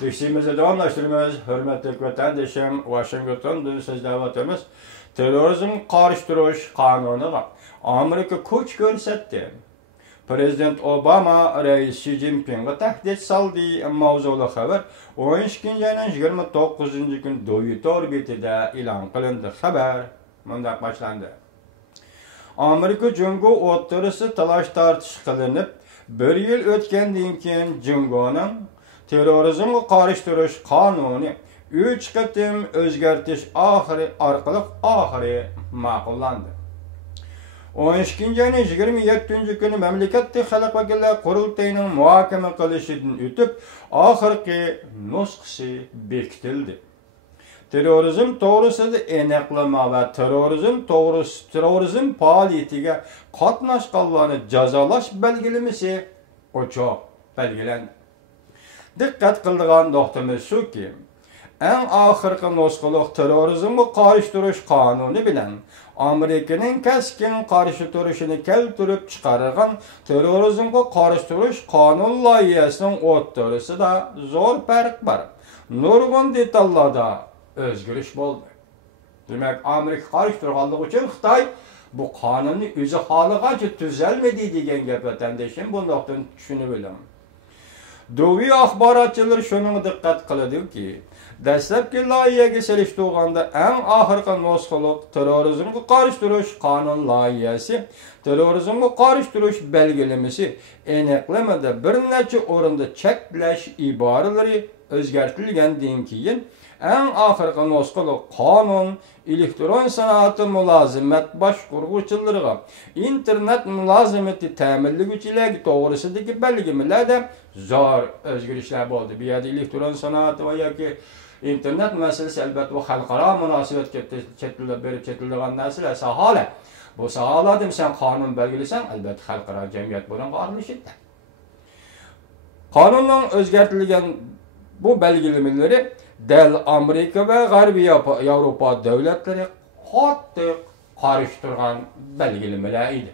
Dişimizi davamlaştırmamız, hürmetli vatandaşım, Washington'da sözlevatımız, terörizm karıştırış kanunu Amerika kuch görsetti. Prezident Obama, Reis Xi Jinping'e tahdid saldı mavzulu haber 12-29 gün Twitter betida e'lon qilindi. Haber mundaq başlandı. Amerika Jungo o'rtasida talash tartish qilinib, 1 yil o'tgandan keyin Jungoning terrorizmga qarshi turish qonuni 3 qatim o'zgartish orqali ma'qullandi. 12-27 kuni mamlakatda xalq vakillar qurultayining muhokama qilishidan o'tib, oxirgi nusxasi bekitildi. Terrorizm to'g'risida aniqlama va terrorizm faoliyatiga qatnashganlarni jazolash belgilamasi ochiq belgilandi. Diqqat qiladigan nuqtamiz shuki, eng oxirgi nusxaliq terrorizmga qarshi turish qonuni bilan Amerikaning kaskin qarshi turishini keltirib chiqargan terrorizmga qarshi turish qonun loyihasining o'rtasida zo'r farq bor. Nurg'un detallarda o'zgarish bo'ldi. Demak, Amerika qarshi turganligi uchun Xitoy bu qonunni o'zi xohlagancha tuzalmadi degan gap vatandoshim bundoqdan tushunib olaman. Doviy axborotchilar shunga diqqat qiladiki, dastlabki loyihaga selishtirganda eng oxirgi nusxaliq terrorizmga qarshi turish qonun loyihasi, terrorizmga qarshi turish belgilamasi aniqlamada bir necha o'rinda cheklash iboralari o'zgartirilgandan keyin eng oxirgi nusxaliq qonun elektron sanoati mulozimat boshqaruvchilariga internet mulozimati ta'minlovchilar to'g'risidagi belgimalarda zo'r o'zgarishlar bo'ldi. Bu yerda elektron sanoat va yoki internet masalasi albatta bu xalqaro munosabatga chetlab berib chetilgan narsalar sohalar. Bu sohalarda sen qonun belgilasan, albatta xalqaro jamiyat bilan aralashadi. Qonunning o'zgartirilgan bu belgilamalari dal Amerika va G'arbiy Yevropa davlatlari qattiq qarshi turgan belgilamalar edi.